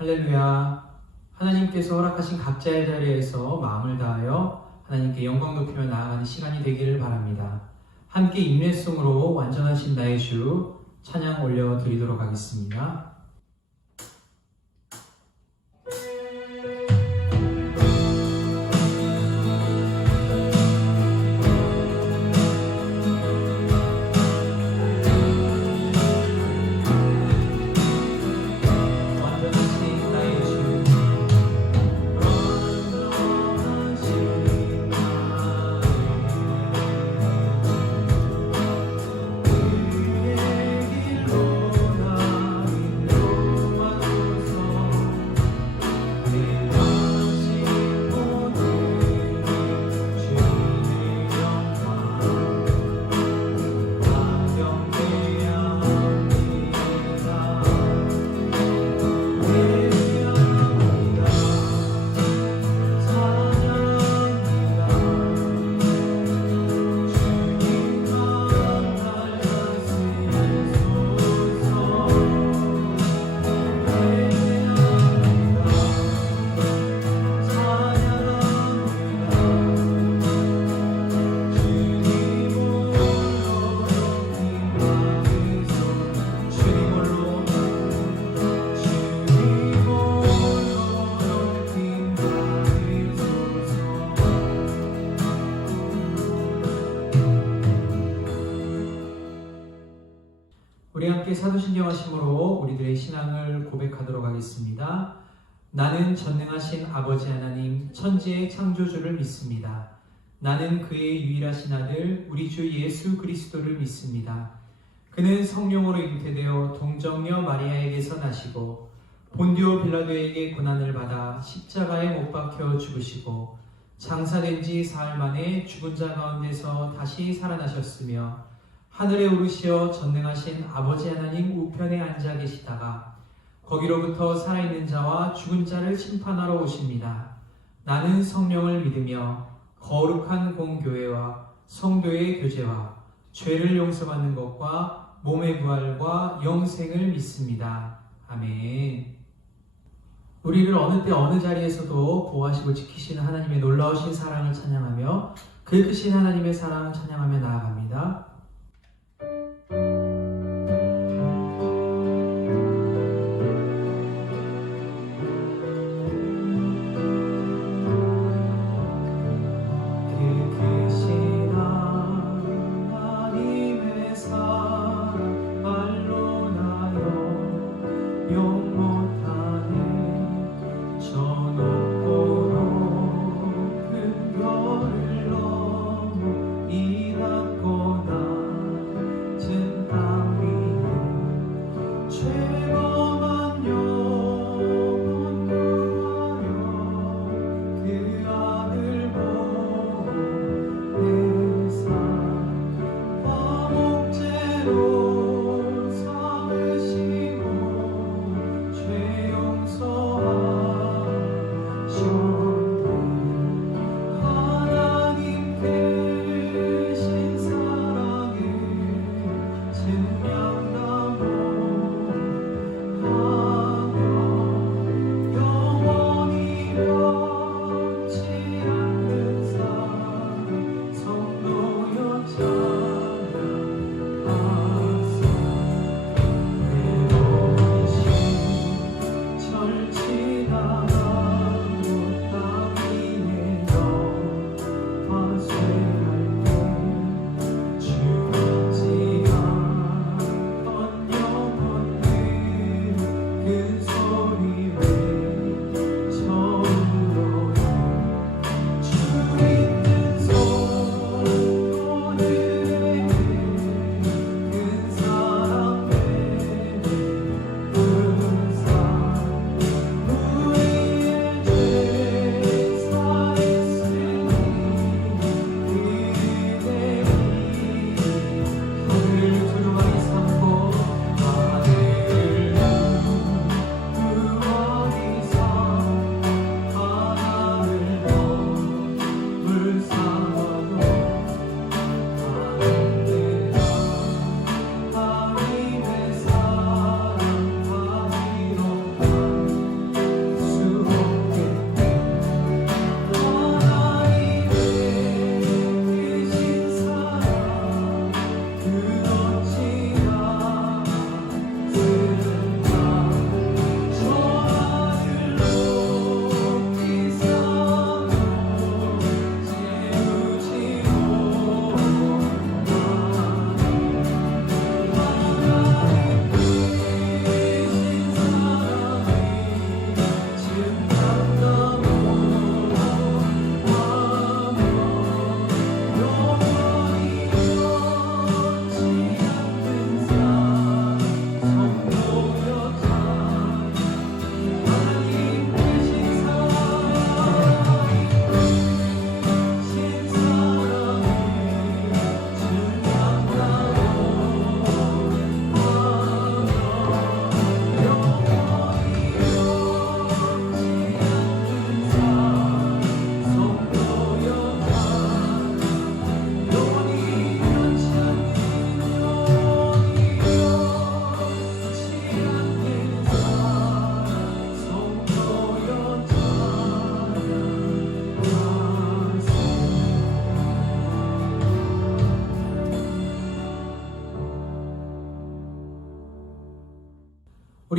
할렐루야. 하나님께서 허락하신 각자의 자리에서 마음을 다하여 하나님께 영광 높이며 나아가는 시간이 되기를 바랍니다. 함께 인내송으로 완전하신 나의 주 찬양 올려드리도록 하겠습니다. 우리 함께 사도신경 하심으로 우리들의 신앙을 고백하도록 하겠습니다. 나는 전능하신 아버지 하나님 천지의 창조주를 믿습니다. 나는 그의 유일하신 아들 우리 주 예수 그리스도를 믿습니다. 그는 성령으로 잉태되어 동정녀 마리아에게서 나시고 본디오 빌라도에게 고난을 받아 십자가에 못 박혀 죽으시고 장사된 지 사흘 만에 죽은 자 가운데서 다시 살아나셨으며 하늘에 오르시어 전능하신 아버지 하나님 우편에 앉아 계시다가 거기로부터 살아있는 자와 죽은 자를 심판하러 오십니다. 나는 성령을 믿으며 거룩한 공교회와 성도의 교제와 죄를 용서받는 것과 몸의 부활과 영생을 믿습니다. 아멘. 우리를 어느 때 어느 자리에서도 보호하시고 지키시는 하나님의 놀라우신 사랑을 찬양하며 그 크신 하나님의 사랑 찬양하며 나아갑니다. 이 낮고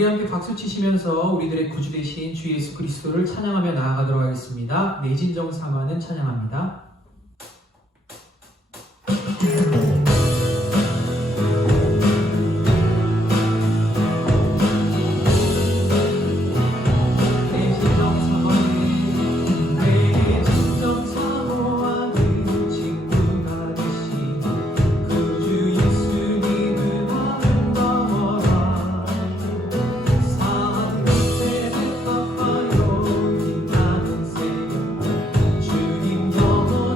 우리 함께 박수 치시면서 우리들의 구주 되신 주 예수 그리스도를 찬양하며 나아가도록 하겠습니다. 내 진정 삼아는 찬양합니다. 주님 영원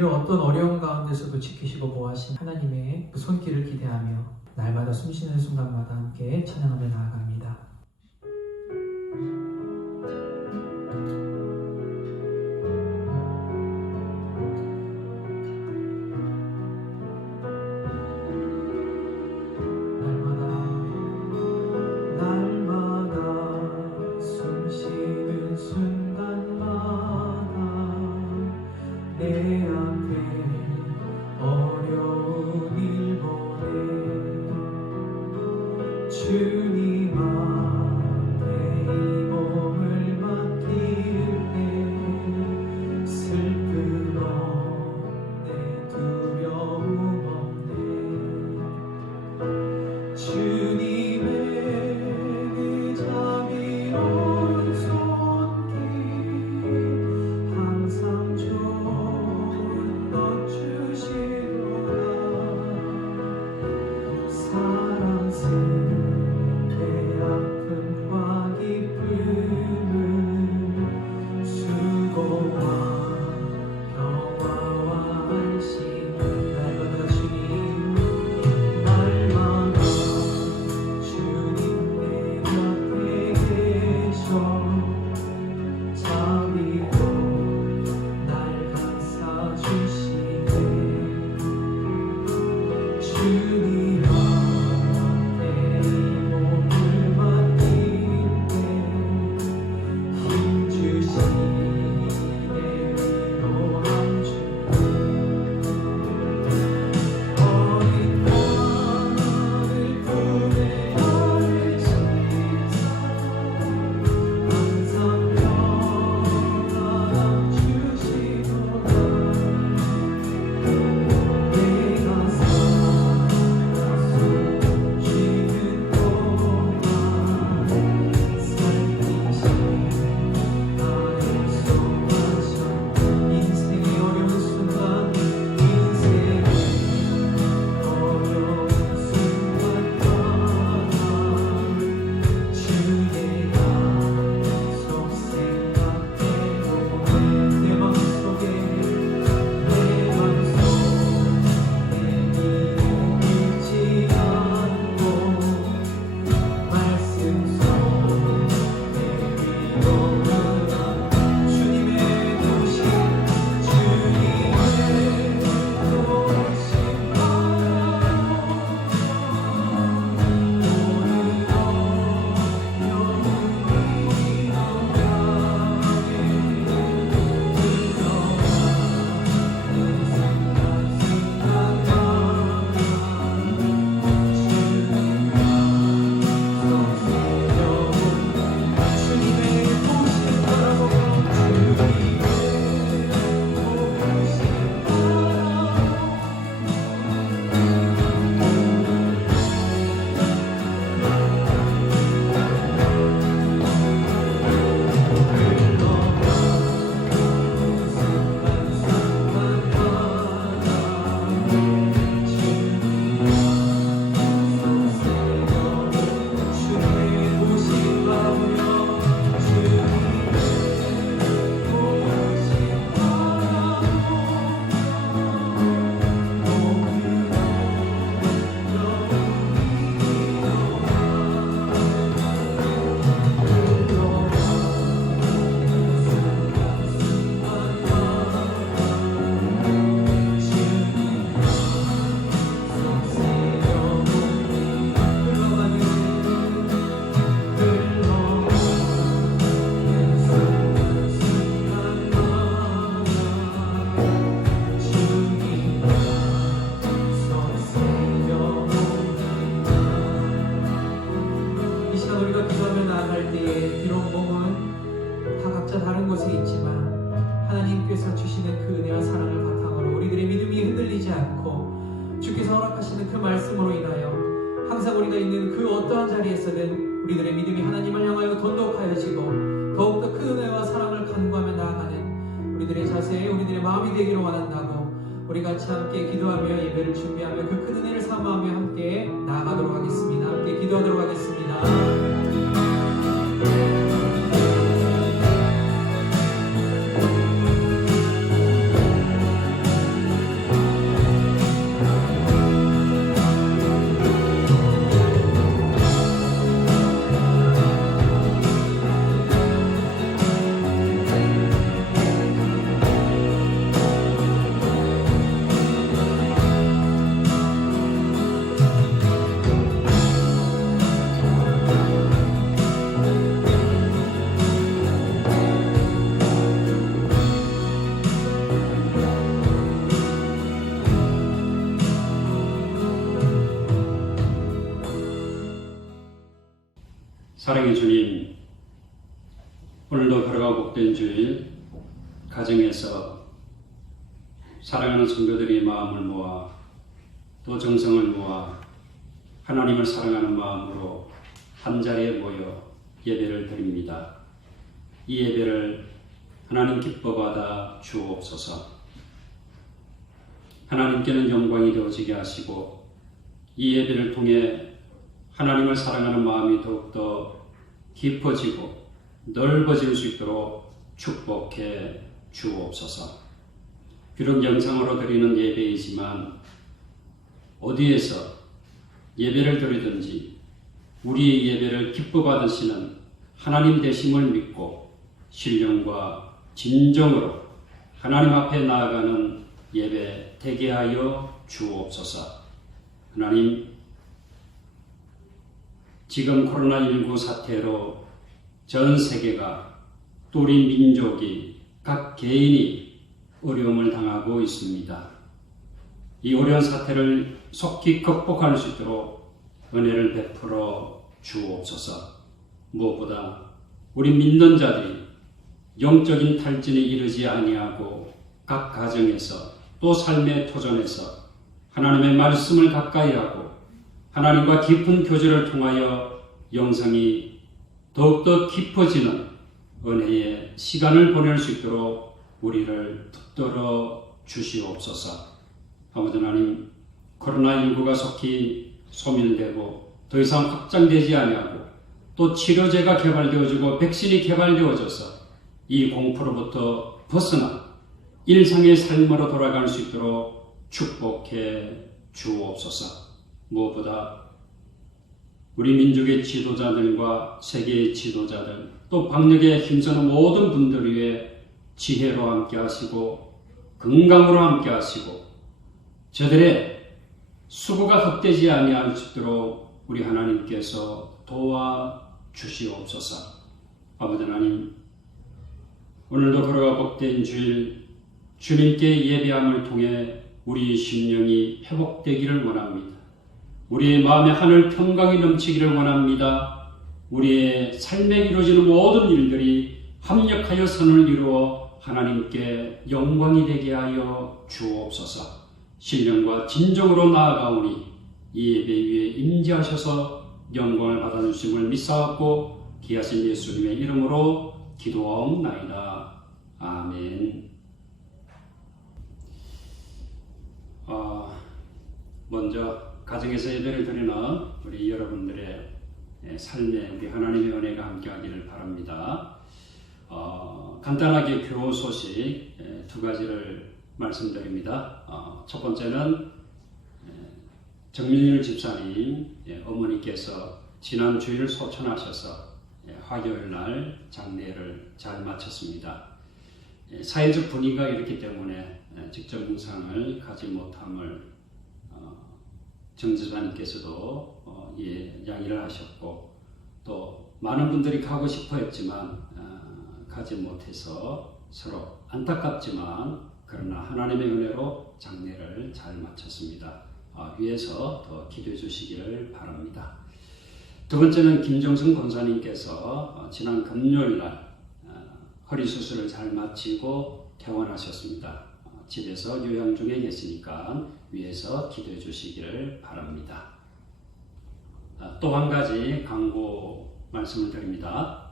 우리를 어떤 어려움 가운데서도 지키시고 보호하신 하나님의 그 손길을 기대하며 날마다 숨쉬는 순간마다 함께 찬양하며 나아갑니다. 하나님께서 주시는 그 은혜와 사랑을 바탕으로 우리들의 믿음이 흔들리지 않고 주께서 허락하시는 그 말씀으로 인하여 항상 우리가 있는 그 어떠한 자리에서든 우리들의 믿음이 하나님을 향하여 돈독하여지고 더욱더 그 은혜와 사랑을 간구하며 나아가는 우리들의 자세, 우리들의 마음이 되기를 원한다고 우리 같이 함께 기도하며 예배를 준비하며 그 큰 은혜를 사모하며 함께 나아가도록 하겠습니다. 함께 기도하도록 하겠습니다. 사랑의 주님, 오늘도 걸어가 복된 주일 가정에서 사랑하는 성도들이 마음을 모아 또 정성을 모아 하나님을 사랑하는 마음으로 한자리에 모여 예배를 드립니다. 이 예배를 하나님 기뻐받아 주옵소서. 하나님께는 영광이 되어지게 하시고 이 예배를 통해 하나님을 사랑하는 마음이 더욱더 깊어지고 넓어질 수 있도록 축복해 주옵소서. 비록 영상으로 드리는 예배이지만 어디에서 예배를 드리든지 우리의 예배를 기뻐 받으시는 하나님 되심을 믿고 신령과 진정으로 하나님 앞에 나아가는 예배 되게 하여 주옵소서. 하나님, 지금 코로나19 사태로 전 세계가 또 우리 민족이 각 개인이 어려움을 당하고 있습니다. 이 어려운 사태를 속히 극복할 수 있도록 은혜를 베풀어 주옵소서. 무엇보다 우리 믿는 자들이 영적인 탈진에 이르지 아니하고 각 가정에서 또 삶의 토전에서 하나님의 말씀을 가까이 하고 하나님과 깊은 교제를 통하여 영성이 더욱더 깊어지는 은혜의 시간을 보낼 수 있도록 우리를 붙들어 주시옵소서. 아버지 하나님, 코로나19가 속히 소멸되고 더 이상 확장되지 아니하고 또 치료제가 개발되어지고 백신이 개발되어져서 이 공포로부터 벗어나 일상의 삶으로 돌아갈 수 있도록 축복해 주옵소서. 무엇보다 우리 민족의 지도자들과 세계의 지도자들 또 방역에 힘쓰는 모든 분들 위해 지혜로 함께 하시고 건강으로 함께 하시고 저들의 수고가 헛되지 아니할 수 있도록 우리 하나님께서 도와주시옵소서. 아버지 하나님, 오늘도 걸어가 복된 주일 주님께 예배함을 통해 우리 심령이 회복되기를 원합니다. 우리의 마음에 하늘 평강이 넘치기를 원합니다. 우리의 삶에 이루어지는 모든 일들이 합력하여 선을 이루어 하나님께 영광이 되게 하여 주옵소서. 신령과 진정으로 나아가오니 이 예배 위에 임재하셔서 영광을 받아주심을 믿사옵고 귀하신 예수님의 이름으로 기도하옵나이다. 아멘. 먼저 가정에서 예배를 드리는 우리 여러분들의 삶에 우리 하나님의 은혜가 함께하기를 바랍니다. 간단하게 교호 소식 두 가지를 말씀드립니다. 첫 번째는 정민율 집사님 어머니께서 지난 주일 소천하셔서 화요일 날 장례를 잘 마쳤습니다. 사회적 분위기가 이렇기 때문에 직접 묵상을 가지 못함을 정 집사님께서도 양해를 하셨고 또 많은 분들이 가고 싶어 했지만 가지 못해서 서로 안타깝지만 그러나 하나님의 은혜로 장례를 잘 마쳤습니다. 위에서 더 기도해 주시기를 바랍니다. 두 번째는 김정승 권사님께서 지난 금요일 날 허리 수술을 잘 마치고 퇴원하셨습니다. 집에서 요양 중에 계시니까 위에서 기도해 주시기를 바랍니다. 또 한 가지 강구 말씀을 드립니다.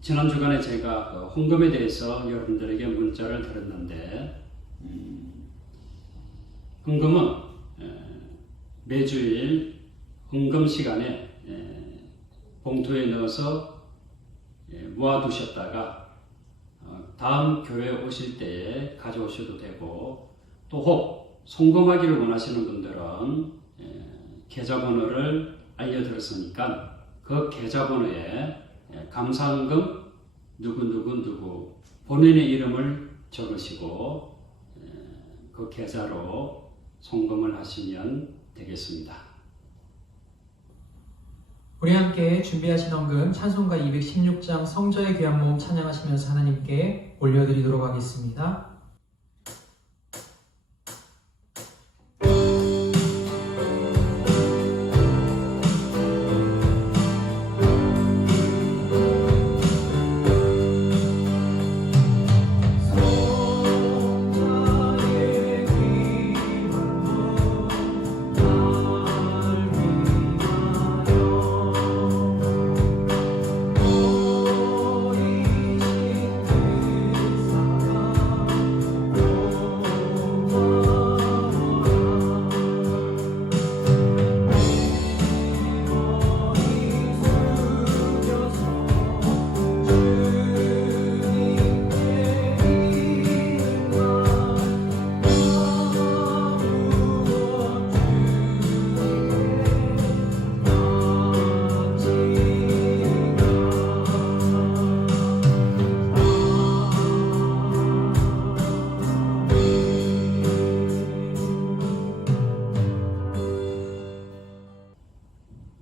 지난 주간에 제가 헌금에 대해서 여러분들에게 문자를 드렸는데 헌금은 매주일 헌금 시간에 봉투에 넣어서 모아두셨다가 다음 교회 오실 때에 가져오셔도 되고 또 혹 송금하기를 원하시는 분들은 계좌번호를 알려드렸으니까 그 계좌번호에 감사헌금 누구 본인의 이름을 적으시고 그 계좌로 송금을 하시면 되겠습니다. 우리 함께 준비하신 헌금 찬송가 216장 성저의 귀한 몸 찬양하시면서 하나님께 올려드리도록 하겠습니다.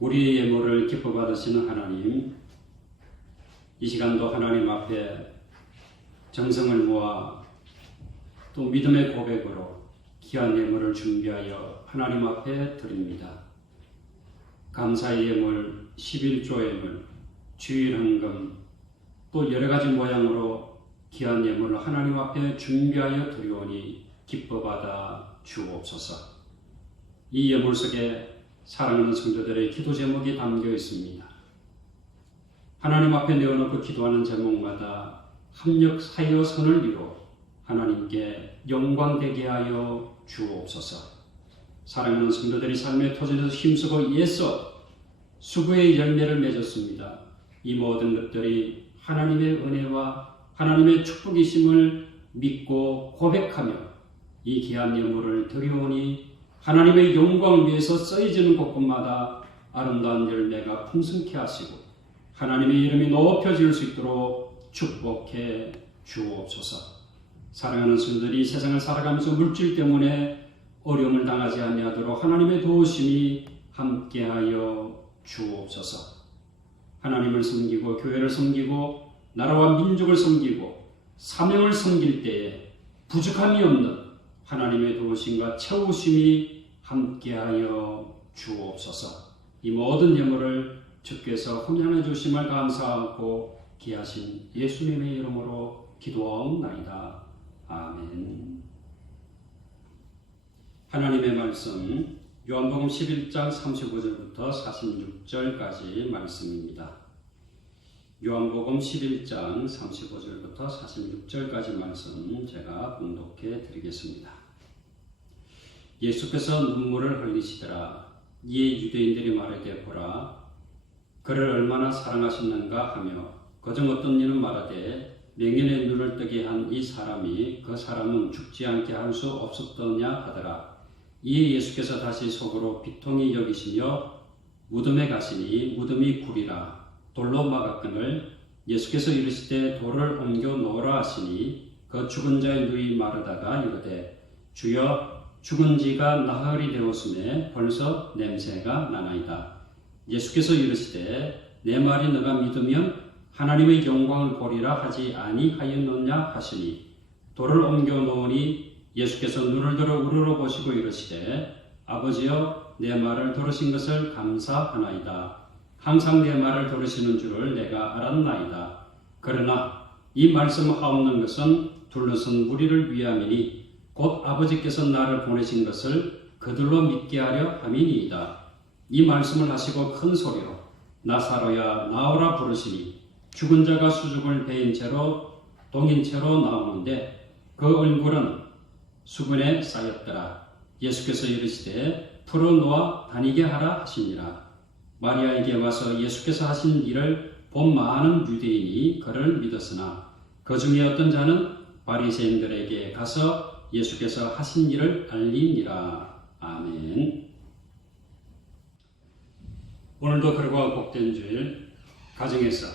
우리의 예물을 기뻐 받으시는 하나님, 이 시간도 하나님 앞에 정성을 모아 또 믿음의 고백으로 귀한 예물을 준비하여 하나님 앞에 드립니다. 감사의 예물, 11조 예물, 주일 헌금, 또 여러 가지 모양으로 귀한 예물을 하나님 앞에 준비하여 드리오니 기뻐 받아 주옵소서. 이 예물 속에 사랑하는 성도들의 기도 제목이 담겨 있습니다. 하나님 앞에 내어놓고 기도하는 제목마다 합력하여 선을 이루어 하나님께 영광되게 하여 주옵소서. 사랑하는 성도들이 삶의 터전에서 힘쓰고 애써 수고의 열매를 맺었습니다. 이 모든 것들이 하나님의 은혜와 하나님의 축복이심을 믿고 고백하며 이 귀한 예물을 드리오니 하나님의 영광을 위해서 쓰여지는 곳곳마다 아름다운 열매가 풍성케 하시고 하나님의 이름이 높여질 수 있도록 축복해 주옵소서. 사랑하는 성도들이 세상을 살아가면서 물질 때문에 어려움을 당하지 아니하도록 하나님의 도우심이 함께하여 주옵소서. 하나님을 섬기고 교회를 섬기고 나라와 민족을 섬기고 사명을 섬길 때에 부족함이 없는 하나님의 도우심과 채우심이 함께하여 주옵소서. 이 모든 예물을 주께서 흠양해 주심을 감사하고 귀하신 예수님의 이름으로 기도하옵나이다. 아멘. 하나님의 말씀 요한복음 11장 35절부터 46절까지 말씀입니다. 요한복음 11장 35절부터 46절까지 말씀 제가 봉독해 드리겠습니다. 예수께서 눈물을 흘리시더라. 이에 유대인들이 말하되 보라 그를 얼마나 사랑하셨는가 하며 그중 어떤 이는 말하되 맹인의 눈을 뜨게 한 이 사람이 그 사람은 죽지 않게 할 수 없었더냐 하더라. 이에 예수께서 다시 속으로 비통히 여기시며 무덤에 가시니 무덤이 굴이라 돌로 막았거늘 예수께서 이르시되 돌을 옮겨 놓으라 하시니 그 죽은 자의 누이 마르다가 이르되 주여 죽은 지가 나흘이 되었음에 벌써 냄새가 나나이다. 예수께서 이르시되 내 말이 너가 믿으면 하나님의 영광을 보리라 하지 아니하였느냐 하시니 돌을 옮겨 놓으니 예수께서 눈을 들어 우러러 보시고 이르시되 아버지여 내 말을 들으신 것을 감사하나이다. 항상 내 말을 들으시는 줄을 내가 알았나이다. 그러나 이 말씀하옵는 것은 둘러선 무리를 위함이니 곧 아버지께서 나를 보내신 것을 그들로 믿게 하려 함이니이다. 이 말씀을 하시고 큰 소리로 나사로야 나오라 부르시니 죽은 자가 수죽을 베인 채로 동인 채로 나오는데 그 얼굴은 수분에 쌓였더라. 예수께서 이르시되 풀어놓아 다니게 하라 하시니라. 마리아에게 와서 예수께서 하신 일을 본 많은 유대인이 그를 믿었으나 그 중에 어떤 자는 바리새인들에게 가서 예수께서 하신 일을 알리니라. 아멘. 오늘도 그러고 복된 주일 가정에서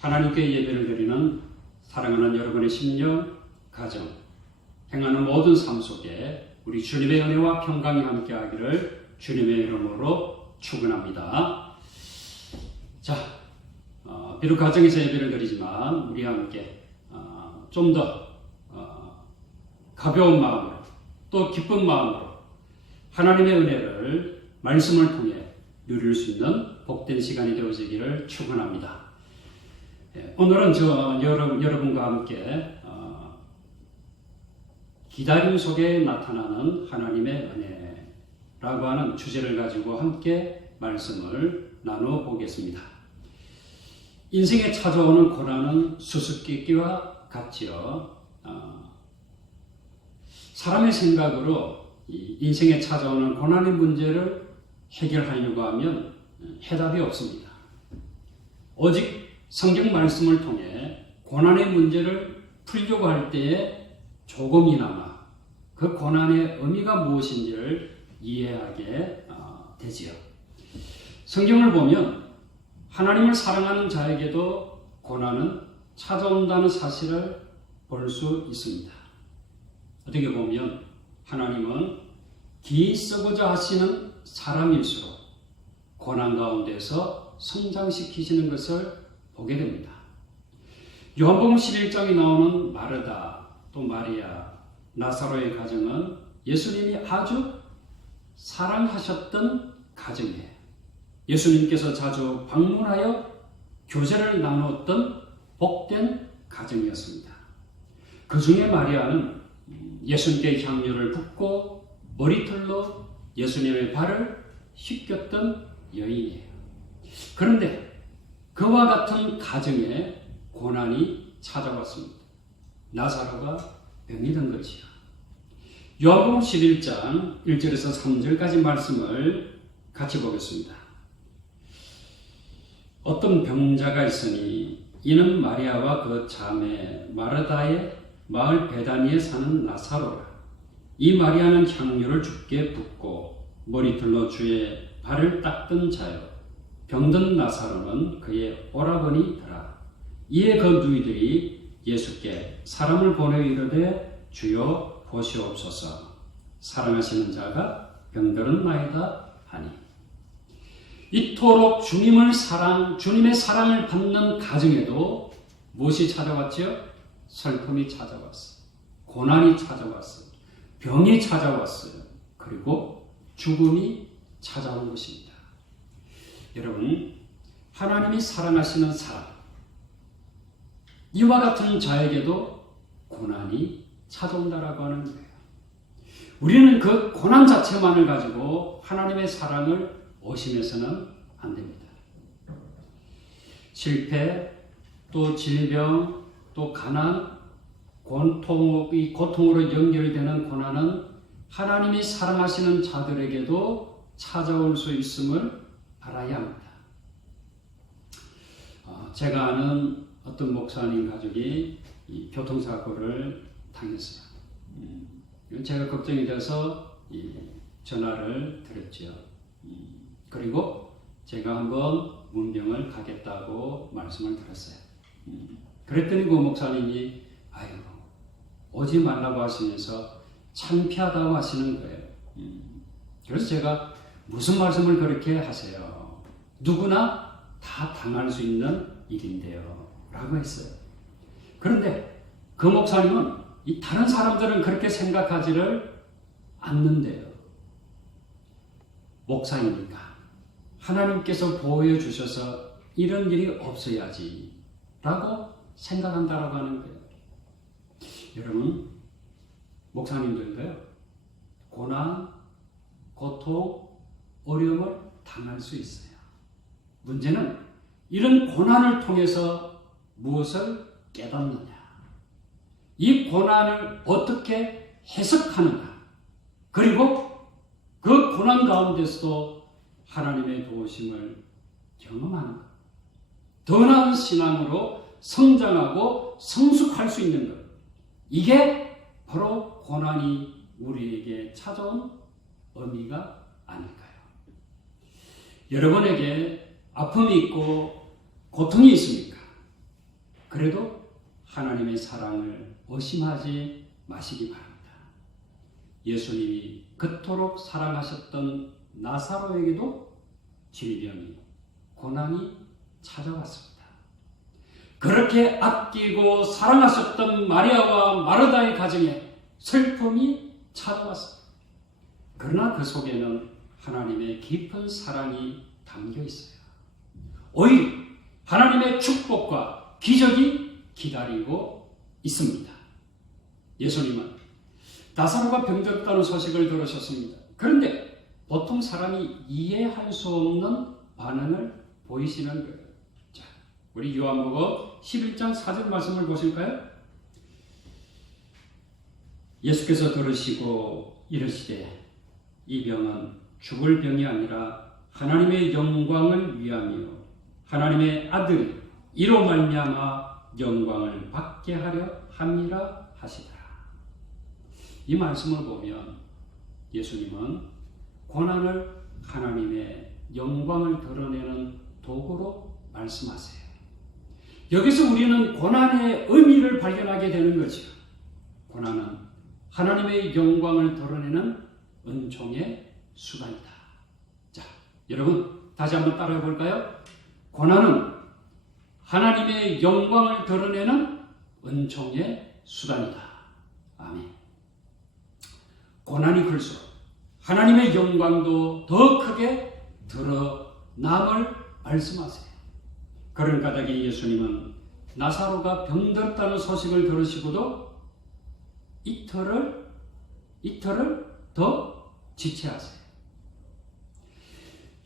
하나님께 예배를 드리는 사랑하는 여러분의 심령, 가정, 행하는 모든 삶 속에 우리 주님의 은혜와 평강이 함께하기를 주님의 이름으로 축원합니다. 자, 비록 가정에서 예배를 드리지만 우리 함께 좀 더 가벼운 마음으로 또 기쁜 마음으로 하나님의 은혜를 말씀을 통해 누릴 수 있는 복된 시간이 되어지기를 축원합니다. 오늘은 여러분과 함께 기다림 속에 나타나는 하나님의 은혜라고 하는 주제를 가지고 함께 말씀을 나누어 보겠습니다. 인생에 찾아오는 고난은 수수께끼와 같지요. 사람의 생각으로 이 인생에 찾아오는 고난의 문제를 해결하려고 하면 해답이 없습니다. 오직 성경 말씀을 통해 고난의 문제를 풀려고 할 때에 조금이나마 그 고난의 의미가 무엇인지를 이해하게 되지요. 성경을 보면 하나님을 사랑하는 자에게도 고난은 찾아온다는 사실을 볼 수 있습니다. 어떻게 보면 하나님은 기 쓰고자 하시는 사람일수록 고난 가운데서 성장시키시는 것을 보게 됩니다. 요한복음 11장에 나오는 마르다 또 마리아 나사로의 가정은 예수님이 아주 사랑하셨던 가정이에요. 예수님께서 자주 방문하여 교제를 나누었던 복된 가정이었습니다. 그 중에 마리아는 예수님께 향유를 붓고 머리털로 예수님의 발을 씻겼던 여인이에요. 그런데 그와 같은 가정에 고난이 찾아왔습니다. 나사로가 병이 든 것이요. 요한복음 11장 1절에서 3절까지 말씀을 같이 보겠습니다. 어떤 병자가 있으니 이는 마리아와 그 자매 마르다의 마을 베다니에 사는 나사로라. 이 마리아는 향유를 주께 붓고 머리털로 주의 발을 닦던 자요. 병든 나사로는 그의 오라버니더라. 이에 그 누이들이 예수께 사람을 보내 이르되 주여 보시옵소서. 사랑하시는 자가 병들었나이다 하니. 이토록 주님의 사랑을 받는 가정에도 무엇이 찾아왔죠? 슬픔이 찾아왔어요. 고난이 찾아왔어요. 병이 찾아왔어요. 그리고 죽음이 찾아온 것입니다. 여러분, 하나님이 사랑하시는 사람, 이와 같은 자에게도 고난이 찾아온다라고 하는 거예요. 우리는 그 고난 자체만을 가지고 하나님의 사랑을 의심해서는 안 됩니다. 실패, 또 질병, 또 가난, 이 고통으로 연결되는 고난은 하나님이 사랑하시는 자들에게도 찾아올 수 있음을 알아야 합니다. 제가 아는 어떤 목사님 가족이 이 교통사고를 당했어요. 제가 걱정이 돼서 전화를 드렸죠. 그리고 제가 한번 문병을 가겠다고 말씀을 드렸어요. 그랬더니 그 목사님이 오지 말라고 하시면서 창피하다고 하시는 거예요. 그래서 제가 무슨 말씀을 그렇게 하세요? 누구나 다 당할 수 있는 일인데요. 라고 했어요. 그런데 그 목사님은 이 다른 사람들은 그렇게 생각하지를 않는데요. 목사이니까 하나님께서 보호해 주셔서 이런 일이 없어야지 라고 생각한다라고 하는 거예요. 여러분, 목사님들도요, 고난, 고통, 어려움을 당할 수 있어요. 문제는 이런 고난을 통해서 무엇을 깨닫느냐, 이 고난을 어떻게 해석하는가, 그리고 그 고난 가운데서도 하나님의 도우심을 경험하는 것, 더 나은 신앙으로 성장하고 성숙할 수 있는 것, 이게 바로 고난이 우리에게 찾아온 의미가 아닐까요? 여러분에게 아픔이 있고 고통이 있습니까? 그래도 하나님의 사랑을 의심하지 마시기 바랍니다. 예수님이 그토록 사랑하셨던 나사로에게도 질병이, 고난이 찾아왔습니다. 그렇게 아끼고 사랑하셨던 마리아와 마르다의 가정에 슬픔이 찾아왔습니다. 그러나 그 속에는 하나님의 깊은 사랑이 담겨 있어요. 오히려 하나님의 축복과 기적이 기다리고 있습니다. 예수님은 나사로가 병들었다는 소식을 들으셨습니다. 그런데 보통 사람이 이해할 수 없는 반응을 보이시는 거예요. 자, 우리 요한복음 11장 4절 말씀을 보실까요? 예수께서 들으시고 이르시되 이 병은 죽을 병이 아니라 하나님의 영광을 위하며 하나님의 아들이 이로 말미암아 영광을 받게 하려 함이라 하시더라. 이 말씀을 보면 예수님은 고난을 하나님의 영광을 드러내는 도구로 말씀하세요. 여기서 우리는 고난의 의미를 발견하게 되는 거죠. 고난은 하나님의 영광을 드러내는 은총의 수단이다. 자, 여러분, 다시 한번 따라해 볼까요? 고난은 하나님의 영광을 드러내는 은총의 수단이다. 아멘. 고난이 클수록 하나님의 영광도 더 크게 드러남을 말씀하세요. 그런 까닭에 예수님은 나사로가 병들었다는 소식을 들으시고도 이틀을 더 지체하세요.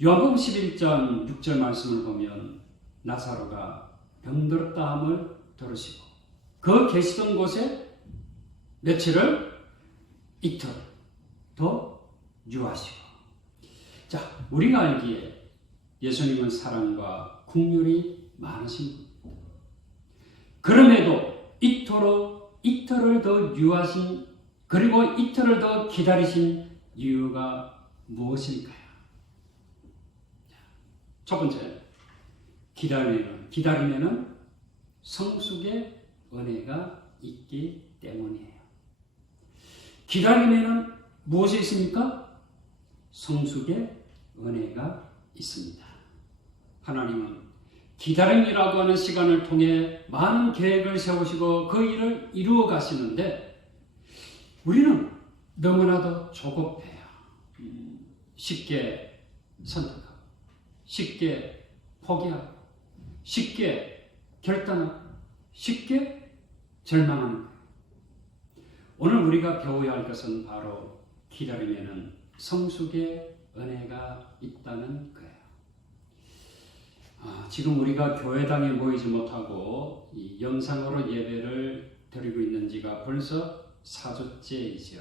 요한복음 11장 6절 말씀을 보면 나사로가 병들었다 함을 들으시고 그 계시던 곳에 며칠을 이틀 더 유하시고. 자, 우리가 알기에 예수님은 사랑과 긍휼이 많으신 분입니다. 그럼에도 이틀을 더 유하신, 그리고 이틀을 더 기다리신 이유가 무엇일까요? 첫 번째, 기다림에는 성숙의 은혜가 있기 때문이에요. 기다림에는 무엇이 있습니까? 성숙의 은혜가 있습니다. 하나님은 기다림이라고 하는 시간을 통해 많은 계획을 세우시고 그 일을 이루어 가시는데 우리는 너무나도 조급해요. 쉽게 선택하고 쉽게 포기하고 쉽게 결단하고 쉽게 절망하는 거예요. 오늘 우리가 배워야 할 것은 바로 기다림에는 성숙의 은혜가 있다는 거예요. 지금 우리가 교회당에 모이지 못하고 이 영상으로 예배를 드리고 있는 지가 벌써 4주째이죠.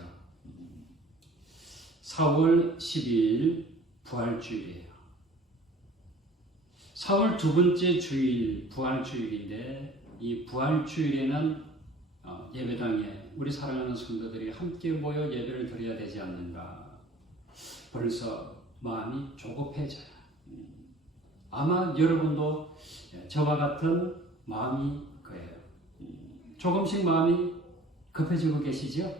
4월 12일 부활주일이에요. 4월 두 번째 주일 부활주일인데 이 부활주일에는 예배당에 우리 사랑하는 성도들이 함께 모여 예배를 드려야 되지 않는가. 벌써 마음이 조급해져요. 아마 여러분도 저와 같은 마음이 거예요. 조금씩 마음이 급해지고 계시죠?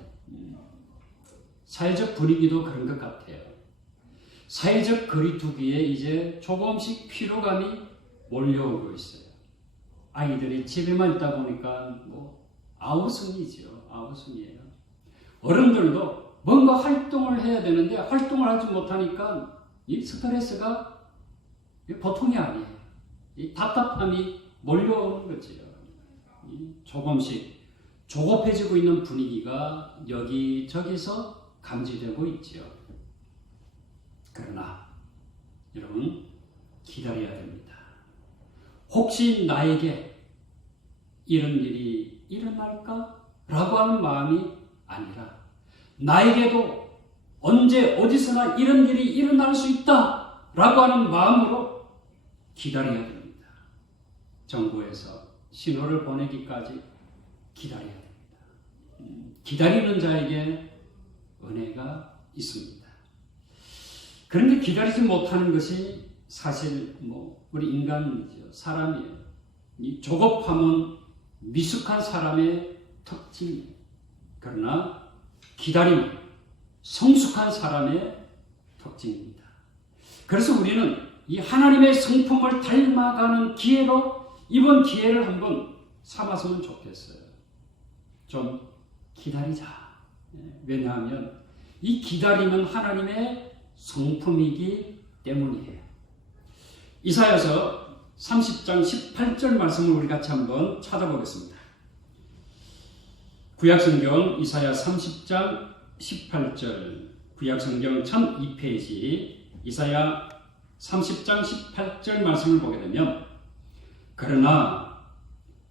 사회적 분위기도 그런 것 같아요. 사회적 거리두기에 이제 조금씩 피로감이 몰려오고 있어요. 아이들이 집에만 있다 보니까 아우성이죠. 아우성이에요. 어른들도 뭔가 활동을 해야 되는데 활동을 하지 못하니까 이 스트레스가 보통이 아니에요. 이 답답함이 몰려오는 거지요. 조금씩 조급해지고 있는 분위기가 여기저기서 감지되고 있죠. 그러나 여러분 기다려야 됩니다. 혹시 나에게 이런 일이 일어날까? 라고 하는 마음이 아니라 나에게도 언제 어디서나 이런 일이 일어날 수 있다 라고 하는 마음으로 기다려야 됩니다. 정부에서 신호를 보내기까지 기다려야 됩니다. 기다리는 자에게 은혜가 있습니다. 그런데 기다리지 못하는 것이 사실 우리 인간이죠. 사람이에요. 이 조급함은 미숙한 사람의 특징이에요. 그러나 기다림은 성숙한 사람의 특징입니다. 그래서 우리는 이 하나님의 성품을 닮아가는 기회로 이번 기회를 한번 삼았으면 좋겠어요. 좀 기다리자. 왜냐하면 이 기다림은 하나님의 성품이기 때문이에요. 이사야서 30장 18절 말씀을 우리 같이 한번 찾아보겠습니다. 구약성경 이사야 30장 18절, 구약성경 1002페이지 이사야 30장 18절 말씀을 보게 되면 그러나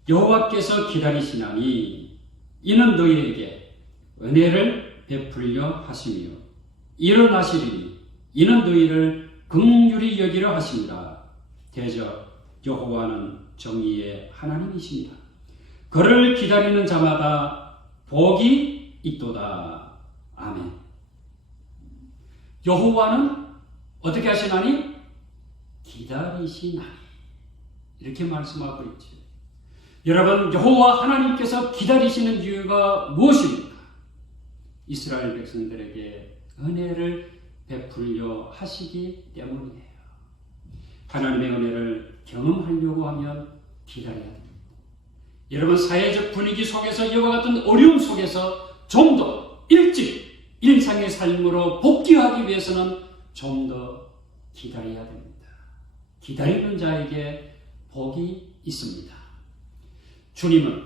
여호와께서 기다리시나니 이는 너희에게 은혜를 베풀려 하시며 일어나시리니 이는 너희를 긍휼히 여기려 하십니다. 대저 여호와는 정의의 하나님이십니다. 그를 기다리는 자마다 복이 있도다. 아멘. 여호와는 어떻게 하시나니? 기다리시나니. 이렇게 말씀하고 있죠. 여러분, 여호와 하나님께서 기다리시는 이유가 무엇입니까? 이스라엘 백성들에게 은혜를 베풀려 하시기 때문이에요. 하나님의 은혜를 경험하려고 하면 기다려야 됩니다. 여러분, 사회적 분위기 속에서 이와 같은 어려움 속에서 좀 더 일찍 일상의 삶으로 복귀하기 위해서는 좀 더 기다려야 됩니다. 기다리는 자에게 복이 있습니다. 주님은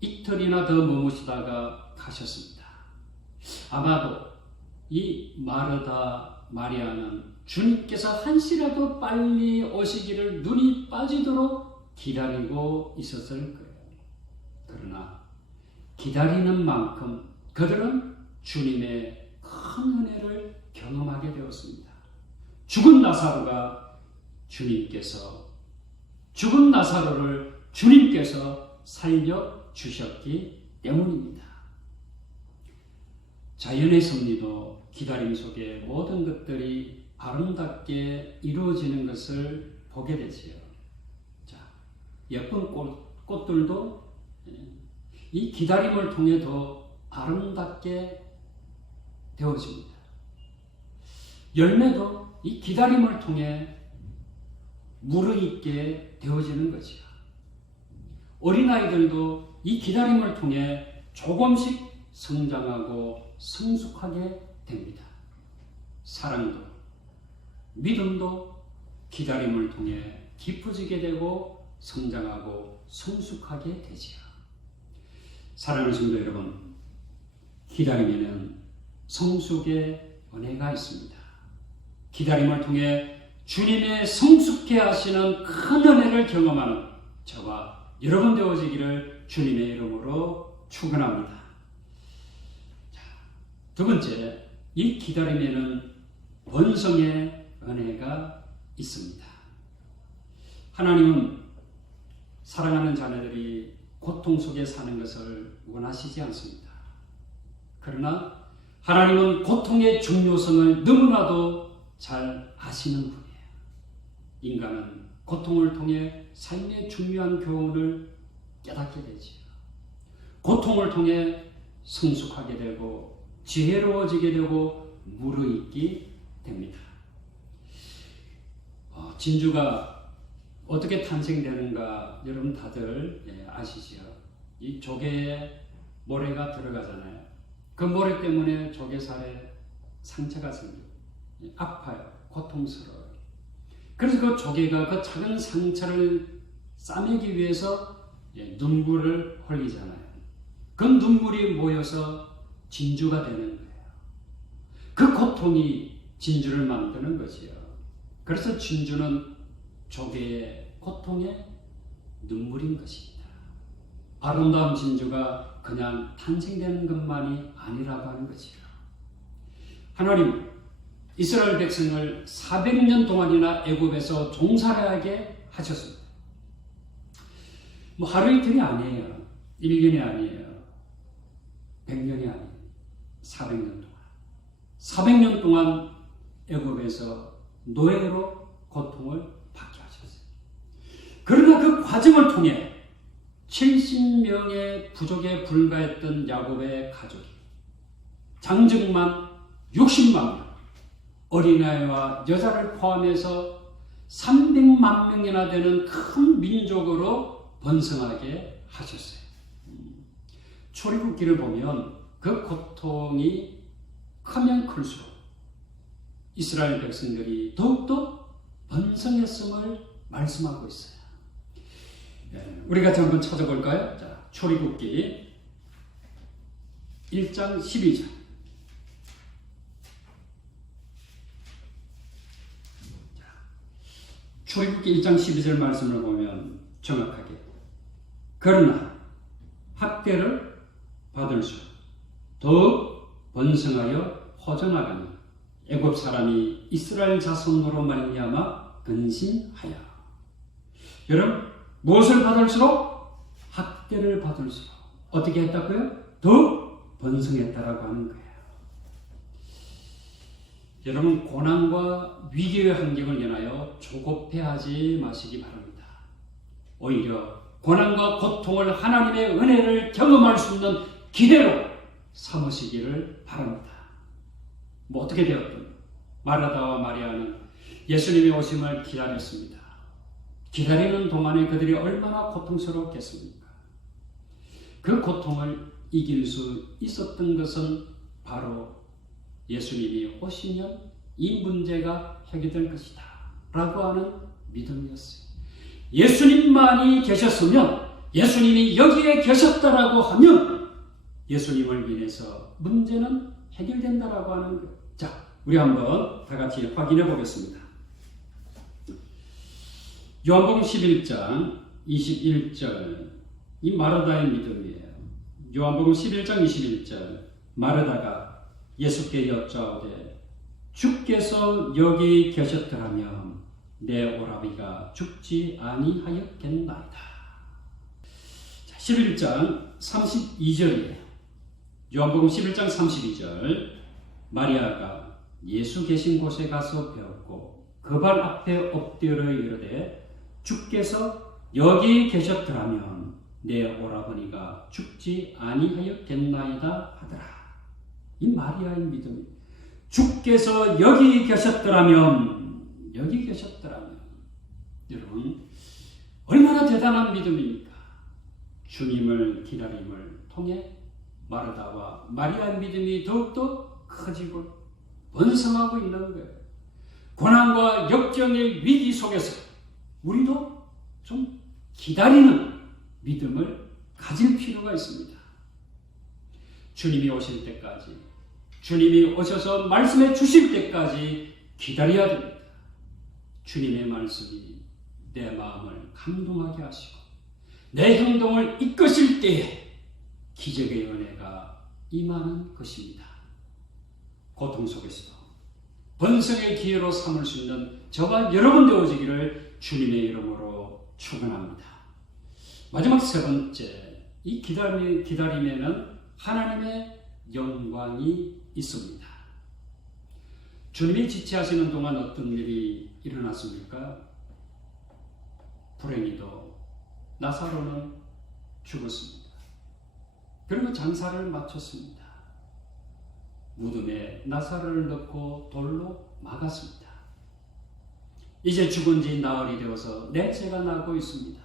이틀이나 더 머무시다가 가셨습니다. 아마도 이 마르다 마리아는 주님께서 한시라도 빨리 오시기를 눈이 빠지도록 기다리고 있었을 거예요. 그러나 기다리는 만큼 그들은 주님의 큰 은혜를 경험하게 되었습니다. 죽은 나사로를 주님께서 살려주셨기 때문입니다. 자연의 섭리도 기다림 속에 모든 것들이 아름답게 이루어지는 것을 보게 되지요. 자, 예쁜 꽃들도 이 기다림을 통해 더 아름답게 되어집니다. 열매도 이 기다림을 통해 무르익게 되어지는 거지요. 어린아이들도 이 기다림을 통해 조금씩 성장하고 성숙하게 됩니다. 사랑도, 믿음도 기다림을 통해 깊어지게 되고 성장하고 성숙하게 되지요. 사랑하는 성도 여러분, 기다림에는 성숙의 은혜가 있습니다. 기다림을 통해 주님의 성숙해 하시는 큰 은혜를 경험하는 저와 여러분 되어지기를 주님의 이름으로 축원합니다. 자, 두 번째, 이 기다림에는 번성의 은혜가 있습니다. 하나님은 사랑하는 자녀들이 고통 속에 사는 것을 원하시지 않습니다. 그러나 하나님은 고통의 중요성을 너무나도 잘 아시는 분이에요. 인간은 고통을 통해 삶의 중요한 교훈을 깨닫게 되지요. 고통을 통해 성숙하게 되고 지혜로워지게 되고 무르익게 됩니다. 진주가 어떻게 탄생되는가 여러분 다들 아시죠? 이 조개에 모래가 들어가잖아요. 그 모래 때문에 조개살에 상처가 생겨요. 아파요. 고통스러워요. 그래서 그 조개가 그 작은 상처를 싸매기 위해서 눈물을 흘리잖아요. 그 눈물이 모여서 진주가 되는 거예요. 그 고통이 진주를 만드는 거지요. 그래서 진주는 조개의 고통의 눈물인 것입니다. 아름다운 진주가 그냥 탄생되는 것만이 아니라고 하는 것이요. 하나님은 이스라엘 백성을 400년 동안이나 애굽에서 종살이하게 하셨습니다. 하루 이틀이 아니에요. 1년이 아니에요. 100년이 아니에요. 400년 동안. 400년 동안 애굽에서 노예로 고통을 받게 하셨어요. 그러나 그 과정을 통해 70명의 부족에 불과했던 야곱의 가족이 장정만 60만 명, 어린아이와 여자를 포함해서 300만 명이나 되는 큰 민족으로 번성하게 하셨어요. 출애굽기를 보면 그 고통이 크면 클수록 이스라엘 백성들이 더욱더 번성했음을 말씀하고 있어요. 우리 같이 한번 찾아볼까요? 자, 출애굽기 1장 12절. 출애굽기 1장 12절 말씀을 보면 정확하게 그러나 학대를 받을수록 더욱 번성하여 허전하가니 애굽 사람이 이스라엘 자손으로 말미암아 근심하여. 여러분, 무엇을 받을수록? 학대를 받을수록 어떻게 했다고요? 더욱 번성했다라고 하는 거예요. 여러분, 고난과 위기의 환경을 인하여 조급해하지 마시기 바랍니다. 오히려 고난과 고통을 하나님의 은혜를 경험할 수 있는 기회로 삼으시기를 바랍니다. 어떻게 되었든 마르다와 마리아는 예수님의 오심을 기다렸습니다. 기다리는 동안에 그들이 얼마나 고통스러웠겠습니까? 그 고통을 이길 수 있었던 것은 바로 예수님이 오시면 이 문제가 해결될 것이다 라고 하는 믿음이었어요. 예수님만이 계셨으면, 예수님이 여기에 계셨다라고 하면 예수님을 인해서 문제는 해결된다라고 하는 거예요. 자, 우리 한번 다 같이 확인해 보겠습니다. 요한복음 11장 21절, 이 마르다의 믿음이에요. 요한복음 11장 21절, 마르다가 예수께 여짜오되 주께서 여기 계셨더라면 내 오라비가 죽지 아니하였겠나이다. 11장 32절이에요. 요한복음 11장 32절, 마리아가 예수 계신 곳에 가서 배웠고 그 발 앞에 엎드려 이르되 주께서 여기 계셨더라면 내 오라버니가 죽지 아니하였겠나이다 하더라. 이 마리아의 믿음이, 주께서 여기 계셨더라면, 여기 계셨더라면, 여러분 얼마나 대단한 믿음입니까? 주님을 기다림을 통해 마르다와 마리아의 믿음이 더욱더 커지고 번성하고 있는 거예요. 고난과 역경의 위기 속에서 우리도 좀 기다리는 믿음을 가질 필요가 있습니다. 주님이 오실 때까지, 주님이 오셔서 말씀해 주실 때까지 기다려야 됩니다. 주님의 말씀이 내 마음을 감동하게 하시고 내 행동을 이끄실 때에 기적의 은혜가 임하는 것입니다. 고통 속에서도 번성의 기회로 삼을 수 있는 저와 여러분 되어지기를 주님의 이름으로 축원합니다. 마지막 세 번째, 이 기다림에는 하나님의 영광이 있습니다. 주님이 지체하시는 동안 어떤 일이 일어났습니까? 불행히도 나사로는 죽었습니다. 그리고 장사를 마쳤습니다. 무덤에 나사로를 넣고 돌로 막았습니다. 이제 죽은 지 나흘이 되어서 냄새가 나고 있습니다.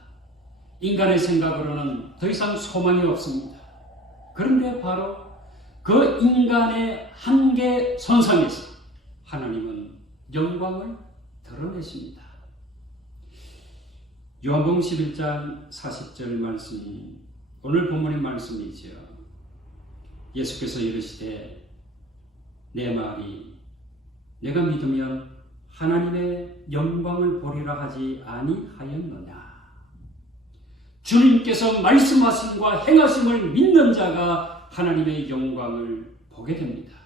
인간의 생각으로는 더 이상 소망이 없습니다. 그런데 바로 그 인간의 한계 선상에서 하나님은 영광을 드러내십니다. 요한복음 11장 40절 말씀, 오늘 본문의 말씀이지요. 예수께서 이르시되 내 말이 내가 믿으면 하나님의 영광을 보리라 하지 아니하였느냐. 주님께서 말씀하심과 행하심을 믿는 자가 하나님의 영광을 보게 됩니다.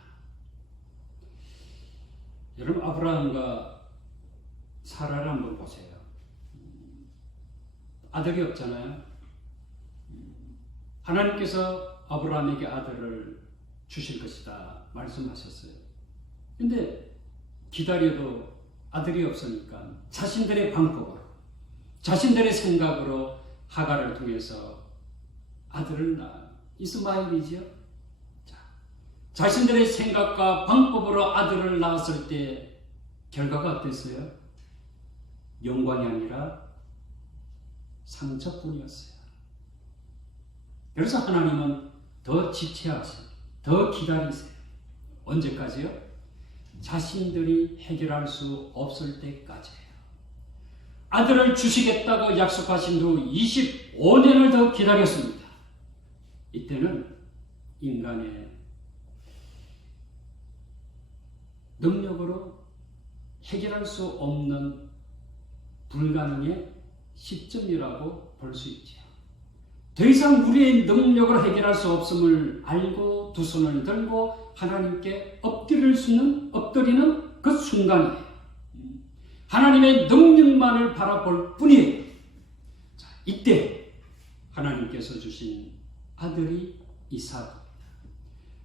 여러분, 아브라함과 사라를 한번 보세요. 아들이 없잖아요. 하나님께서 아브라함에게 아들을 주실 것이다 말씀하셨어요. 근데 기다려도 아들이 없으니까 자신들의 방법으로, 자신들의 생각으로 하갈을 통해서 아들을 낳아. 이스마엘이지요. 자신들의 생각과 방법으로 아들을 낳았을 때 결과가 어땠어요? 영광이 아니라 상처뿐이었어요. 그래서 하나님은 더 지체하세요. 더 기다리세요. 언제까지요? 자신들이 해결할 수 없을 때까지예요. 아들을 주시겠다고 약속하신 후 25년을 더 기다렸습니다. 이때는 인간의 능력으로 해결할 수 없는 불가능의 시점이라고 볼 수 있죠. 더 이상 우리의 능력으로 해결할 수 없음을 알고 두 손을 들고 하나님께 엎드리는 그 순간이에요. 하나님의 능력만을 바라볼 뿐이에요. 자, 이때 하나님께서 주신 아들이 이삭입니다.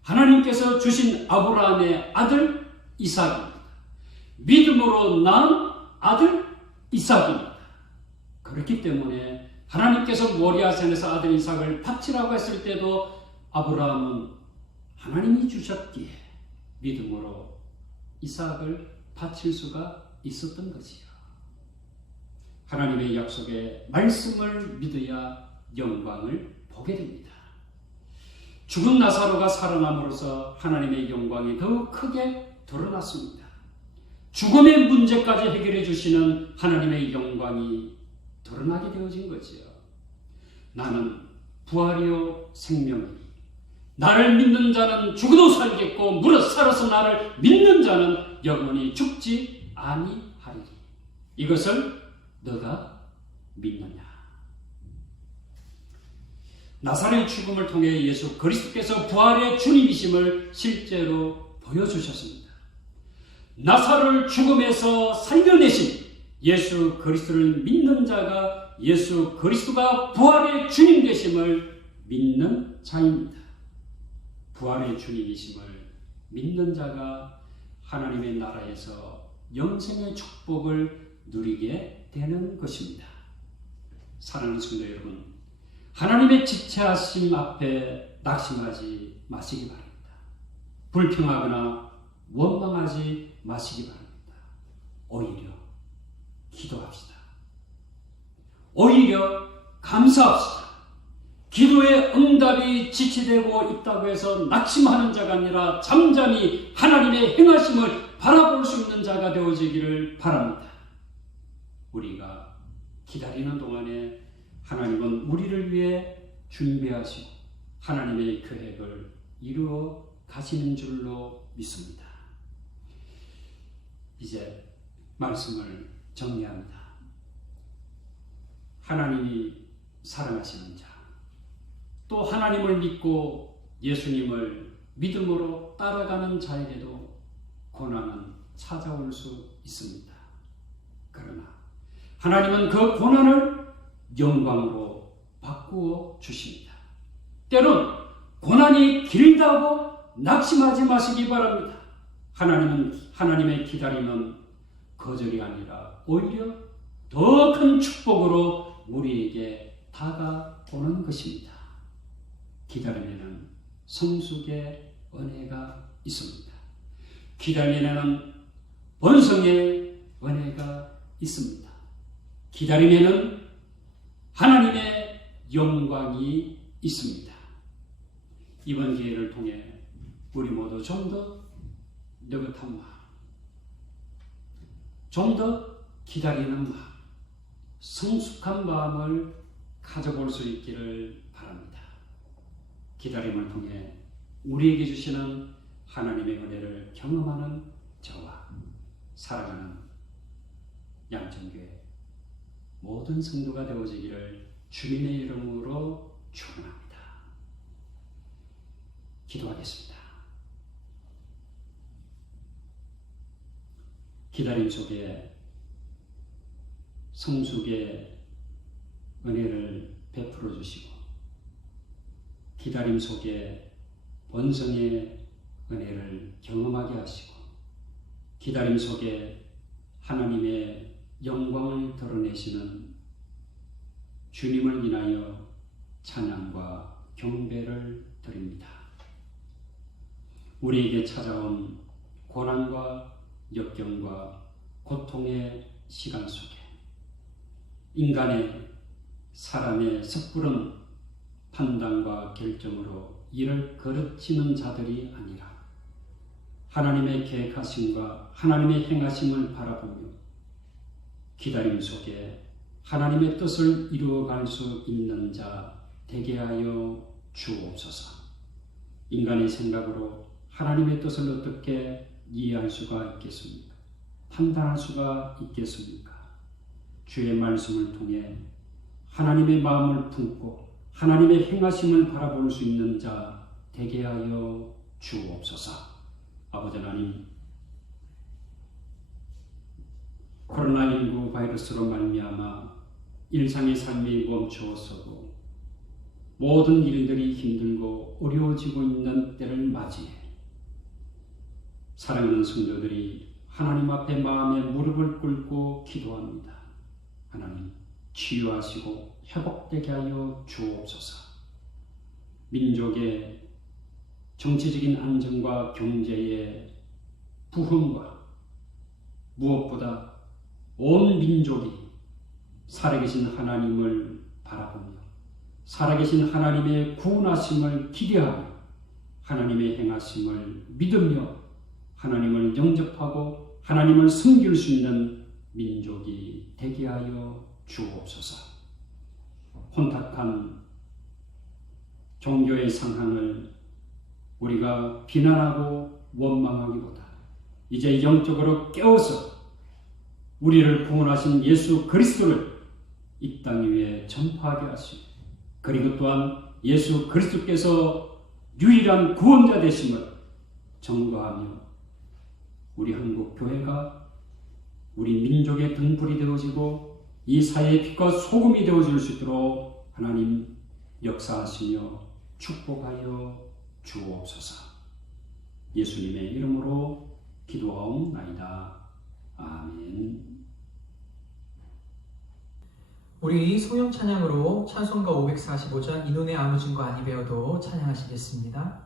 하나님께서 주신 아브라함의 아들 이삭입니다. 믿음으로 낳은 아들 이삭입니다. 그렇기 때문에 하나님께서 모리아산에서 아들 이삭을 바치라고 했을 때도 아브라함은 하나님이 주셨기에 믿음으로 이삭을 바칠 수가 있었던 것이요. 하나님의 약속의 말씀을 믿어야 영광을 보게 됩니다. 죽은 나사로가 살아남으로써 하나님의 영광이 더욱 크게 드러났습니다. 죽음의 문제까지 해결해 주시는 하나님의 영광이 드러나게 되어진 거지요. 나는 부활이요 생명이니 나를 믿는 자는 죽어도 살겠고 무릇 살아서 나를 믿는 자는 영원히 죽지 아니하리니 이것을 너가 믿느냐. 나사로의 죽음을 통해 예수 그리스도께서 부활의 주님이심을 실제로 보여주셨습니다. 나사로를 죽음에서 살려내신 예수 그리스도를 믿는 자가 예수 그리스도가 부활의 주님 되심을 믿는 자입니다. 부활의 주님이심을 믿는 자가 하나님의 나라에서 영생의 축복을 누리게 되는 것입니다. 사랑하는 성도 여러분, 하나님의 지체하심 앞에 낙심하지 마시기 바랍니다. 불평하거나 원망하지 마시기 바랍니다. 오히려 기도합시다. 오히려 감사합시다. 기도의 응답이 지체되고 있다고 해서 낙심하는 자가 아니라 잠잠히 하나님의 행하심을 바라볼 수 있는 자가 되어지기를 바랍니다. 우리가 기다리는 동안에 하나님은 우리를 위해 준비하시고 하나님의 계획을 이루어 가시는 줄로 믿습니다. 이제 말씀을 정리합니다. 하나님이 사랑하시는 자, 또 하나님을 믿고 예수님을 믿음으로 따라가는 자에게도 고난은 찾아올 수 있습니다. 그러나 하나님은 그 고난을 영광으로 바꾸어 주십니다. 때론 고난이 길다고 낙심하지 마시기 바랍니다. 하나님은 하나님의 기다림은 거절이 아니라 오히려 더 큰 축복으로 우리에게 다가오는 것입니다. 기다림에는 성숙의 은혜가 있습니다. 기다림에는 번성의 은혜가 있습니다. 기다림에는 하나님의 영광이 있습니다. 이번 기회를 통해 우리 모두 좀 더 느긋한 마음, 좀 더 기다리는 마음, 성숙한 마음을 가져볼 수 있기를 바랍니다. 기다림을 통해 우리에게 주시는 하나님의 은혜를 경험하는 저와 사랑하는 양천교회 모든 성도가 되어지기를 주님의 이름으로 축원합니다. 기도하겠습니다. 기다림 속에 성숙의 은혜를 베풀어 주시고 기다림 속에 번성의 은혜를 경험하게 하시고 기다림 속에 하나님의 영광을 드러내시는 주님을 인하여 찬양과 경배를 드립니다. 우리에게 찾아온 고난과 역경과 고통의 시간 속에 인간의 사람의 섣부른 판단과 결정으로 이를 거르치는 자들이 아니라 하나님의 계획하심과 하나님의 행하심을 바라보며 기다림 속에 하나님의 뜻을 이루어갈 수 있는 자 되게 하여 주옵소서. 인간의 생각으로 하나님의 뜻을 어떻게 이해할 수가 있겠습니까? 판단할 수가 있겠습니까? 주의 말씀을 통해 하나님의 마음을 품고 하나님의 행하심을 바라볼 수 있는 자 되게 하여 주옵소서. 아버지 하나님, 코로나19 바이러스로 말미암아 일상의 삶이 멈추었어도 모든 일들이 힘들고 어려워지고 있는 때를 맞이해 사랑하는 성도들이 하나님 앞에 마음의 무릎을 꿇고 기도합니다. 하나님, 치유하시고 회복되게 하여 주옵소서. 민족의 정치적인 안정과 경제의 부흥과 무엇보다 온 민족이 살아계신 하나님을 바라보며 살아계신 하나님의 구원하심을 기대하며 하나님의 행하심을 믿으며 하나님을 영접하고 하나님을 섬길 수 있는 민족이 되게 하여 주옵소서. 혼탁한 종교의 상황을 우리가 비난하고 원망하기보다 이제 영적으로 깨워서 우리를 구원하신 예수 그리스도를 이 땅 위에 전파하게 하시고 그리고 또한 예수 그리스도께서 유일한 구원자 되심을 전거하며 우리 한국 교회가 우리 민족의 등불이 되어지고 이 사회의 빛과 소금이 되어질 수 있도록 하나님 역사하시며 축복하여 주옵소서. 예수님의 이름으로 기도하옵나이다. 아멘. 우리 소형 찬양으로 찬송가 545장 이눈의 아무 증거 아니 배워도 찬양하시겠습니다.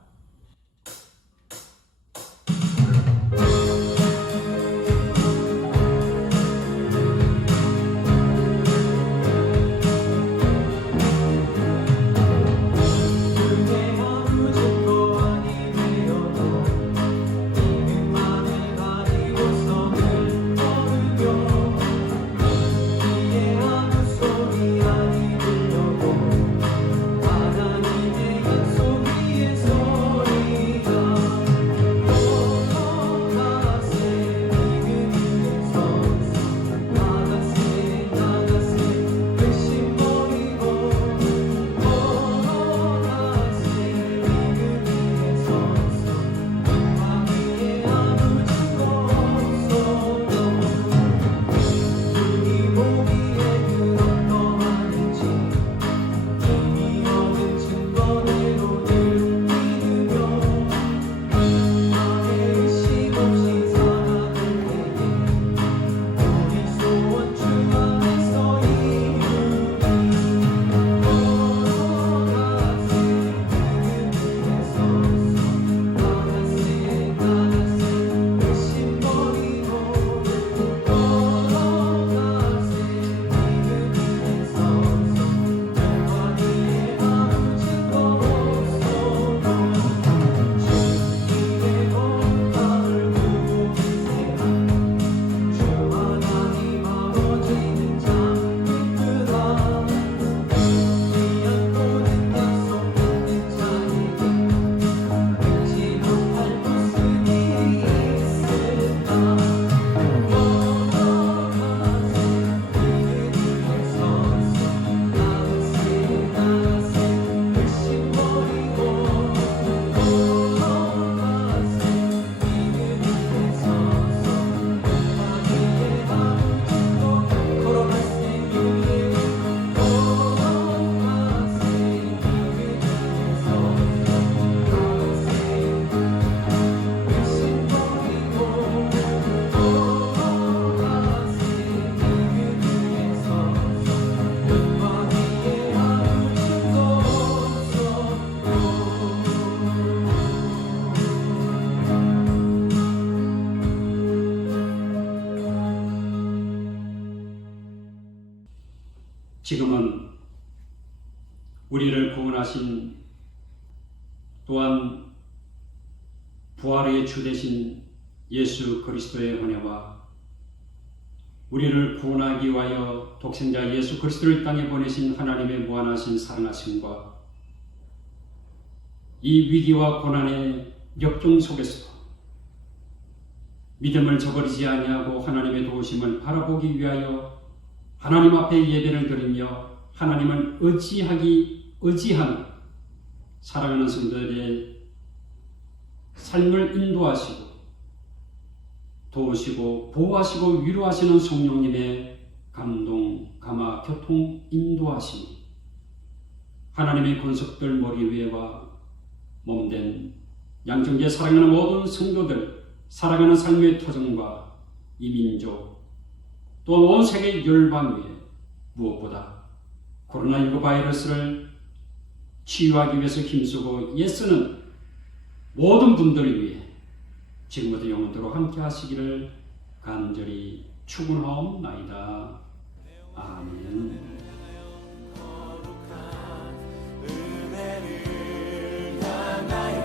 지금은 우리를 구원하신 또한 부활의 주 되신 예수 그리스도의 은혜와 우리를 구원하기 위하여 독생자 예수 그리스도를 땅에 보내신 하나님의 무한하신 사랑하심과 이 위기와 고난의 역경 속에서도 믿음을 저버리지 아니하고 하나님의 도우심을 바라보기 위하여 하나님 앞에 예배를 드리며 하나님을 의지하는 사랑하는 성도들의 삶을 인도하시고 도우시고 보호하시고 위로하시는 성령님의 감동, 감화, 교통, 인도하심이 하나님의 권속들 머리 위에와 몸된 양정제 사랑하는 모든 성도들, 사랑하는 삶의 터전과 이 민족 또한 온 세계 열방 위에 무엇보다 코로나19 바이러스를 치유하기 위해서 힘쓰고 애쓰는 모든 분들을 위해 지금부터 영원토록 함께 하시기를 간절히 축원하옵나이다. 아멘. 은혜를 향하여